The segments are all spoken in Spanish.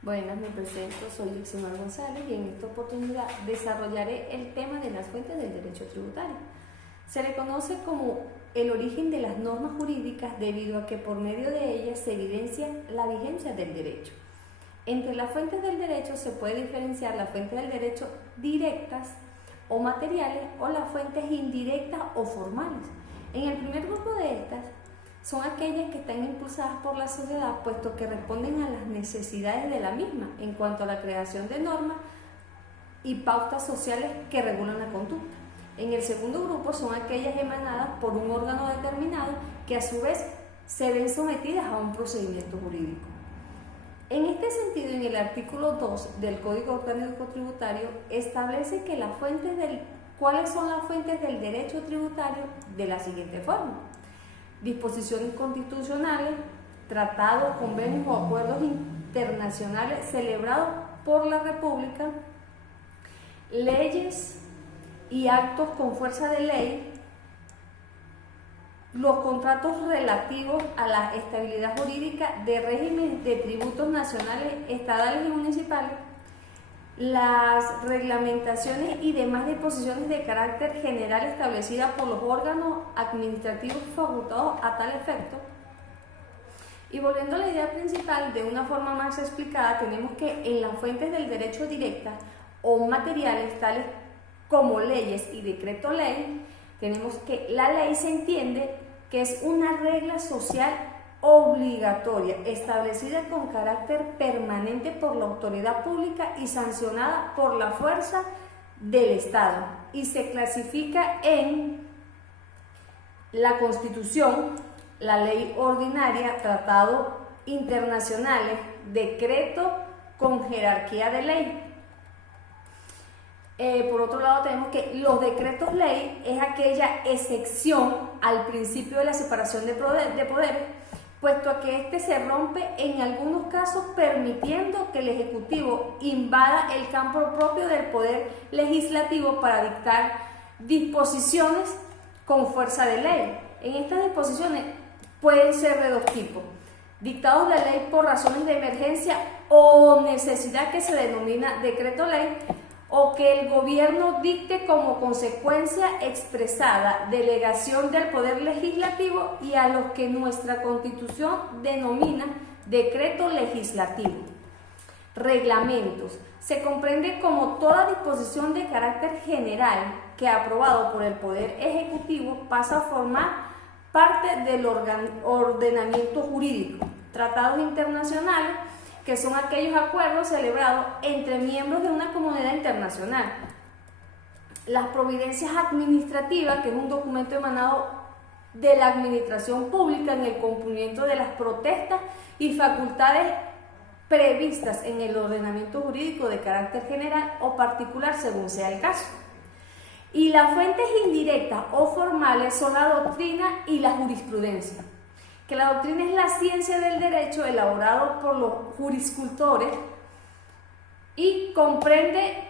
Buenas, me presento, soy Liximar González y en esta oportunidad desarrollaré el tema de las fuentes del derecho tributario. Se le conoce como el origen de las normas jurídicas debido a que por medio de ellas se evidencia la vigencia del derecho. Entre las fuentes del derecho se puede diferenciar las fuentes del derecho directas o materiales o las fuentes indirectas o formales. En el primer grupo de estas son aquellas que están impulsadas por la sociedad, puesto que responden a las necesidades de la misma en cuanto a la creación de normas y pautas sociales que regulan la conducta. En el segundo grupo son aquellas emanadas por un órgano determinado que a su vez se ven sometidas a un procedimiento jurídico. En este sentido, en el artículo 2 del Código Orgánico Tributario establece que cuáles son las fuentes del derecho tributario de la siguiente forma: disposiciones constitucionales, tratados, convenios o acuerdos internacionales celebrados por la República, leyes y actos con fuerza de ley, los contratos relativos a la estabilidad jurídica de régimen de tributos nacionales, estatales y municipales, las reglamentaciones y demás disposiciones de carácter general establecidas por los órganos administrativos facultados a tal efecto. Y volviendo a la idea principal, de una forma más explicada, tenemos que en las fuentes del derecho directas o materiales, tales como leyes y decreto ley, tenemos que la ley se entiende que es una regla social obligatoria, establecida con carácter permanente por la autoridad pública y sancionada por la fuerza del Estado, y se clasifica en la Constitución, la ley ordinaria, tratados internacionales, decreto con jerarquía de ley. Por otro lado, tenemos que los decretos ley es aquella excepción al principio de la separación de poderes, puesto a que éste se rompe en algunos casos permitiendo que el Ejecutivo invada el campo propio del Poder Legislativo para dictar disposiciones con fuerza de ley. En estas disposiciones pueden ser de dos tipos: dictados de ley por razones de emergencia o necesidad, que se denomina decreto ley, o que el gobierno dicte como consecuencia expresada, delegación del Poder Legislativo, y a los que nuestra Constitución denomina decreto legislativo. Reglamentos. Se comprende como toda disposición de carácter general que, aprobado por el Poder Ejecutivo, pasa a formar parte del ordenamiento jurídico. Tratados internacionales, que son aquellos acuerdos celebrados entre miembros de una comunidad internacional. Las providencias administrativas, que es un documento emanado de la administración pública en el cumplimiento de las protestas y facultades previstas en el ordenamiento jurídico de carácter general o particular, según sea el caso. Y las fuentes indirectas o formales son la doctrina y la jurisprudencia, que la doctrina es la ciencia del derecho elaborado por los juriscultores y comprende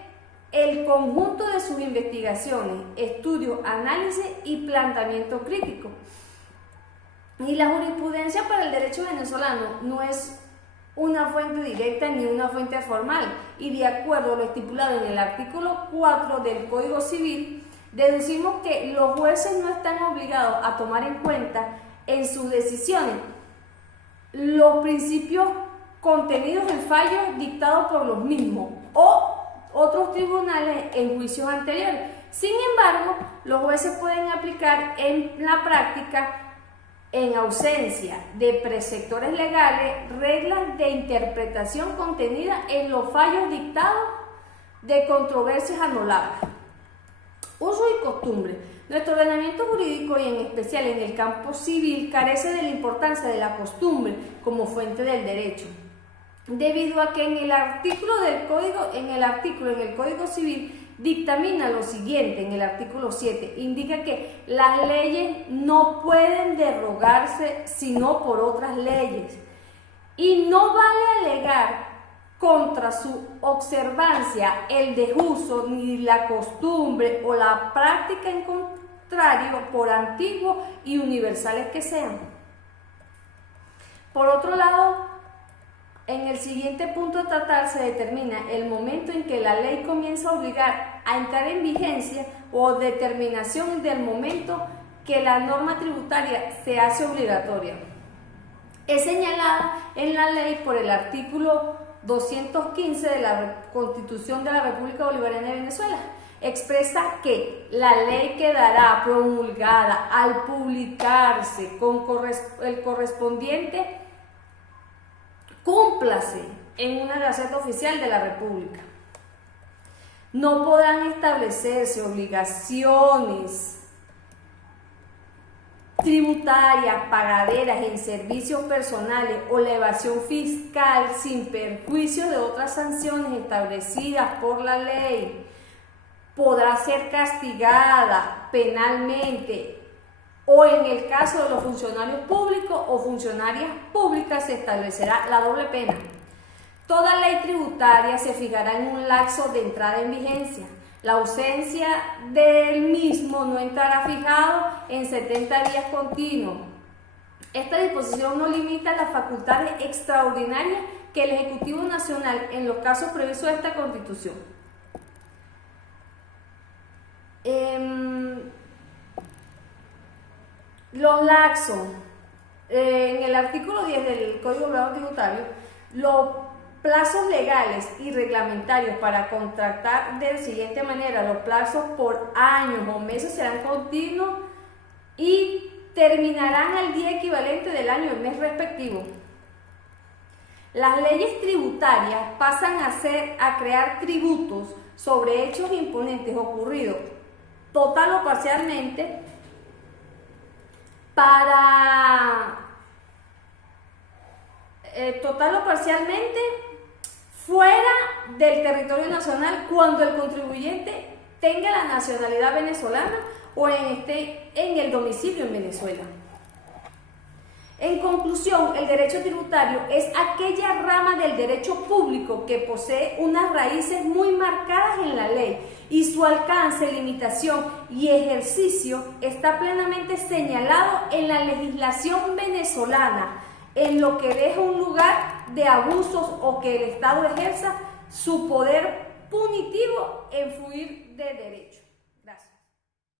el conjunto de sus investigaciones, estudios, análisis y planteamiento crítico. Y la jurisprudencia para el derecho venezolano no es una fuente directa ni una fuente formal, y de acuerdo a lo estipulado en el artículo 4 del Código Civil, deducimos que los jueces no están obligados a tomar en cuenta en sus decisiones los principios contenidos en fallos dictados por los mismos o otros tribunales en juicios anteriores. Sin embargo, los jueces pueden aplicar en la práctica, en ausencia de preceptores legales, reglas de interpretación contenidas en los fallos dictados de controversias anuladas. Uso y costumbre. Nuestro ordenamiento jurídico, y en especial en el campo civil, carece de la importancia de la costumbre como fuente del derecho, debido a que en el Código Civil dictamina lo siguiente. En el artículo 7 indica que las leyes no pueden derogarse sino por otras leyes, y no vale alegar contra su observancia el desuso, ni la costumbre o la práctica en contrario, por antiguos y universales que sean. Por otro lado, En el siguiente punto a tratar se determina el momento en que la ley comienza a obligar a entrar en vigencia o determinación del momento que la norma tributaria se hace obligatoria. Es señalada en la ley por el artículo 215 de la Constitución de la República Bolivariana de Venezuela. Expresa que la ley quedará promulgada al publicarse con el correspondiente cúmplase en una Gaceta Oficial de la República. No podrán establecerse obligaciones tributarias, pagaderas en servicios personales o la evasión fiscal sin perjuicio de otras sanciones establecidas por la ley. Podrá ser castigada penalmente o en el caso de los funcionarios públicos o funcionarias públicas se establecerá la doble pena. Toda ley tributaria se fijará en un lapso de entrada en vigencia. La ausencia del mismo no entrará fijado en 70 días continuos. Esta disposición no limita las facultades extraordinarias que el Ejecutivo Nacional en los casos previstos de esta Constitución. Los lapsos, en el artículo 10 del Código Ordenado Tributario, los plazos legales y reglamentarios para contratar de la siguiente manera: los plazos por años o meses serán continuos y terminarán al día equivalente del año o mes respectivo. Las leyes tributarias pasan a crear tributos sobre hechos imponentes ocurridos total o parcialmente fuera del territorio nacional cuando el contribuyente tenga la nacionalidad venezolana o esté en el domicilio en Venezuela. En conclusión, el derecho tributario es aquella rama del derecho público que posee unas raíces muy marcadas en la ley y su alcance, limitación y ejercicio está plenamente señalado en la legislación venezolana, en lo que deja un lugar de abusos o que el Estado ejerza su poder punitivo en fruir de derecho.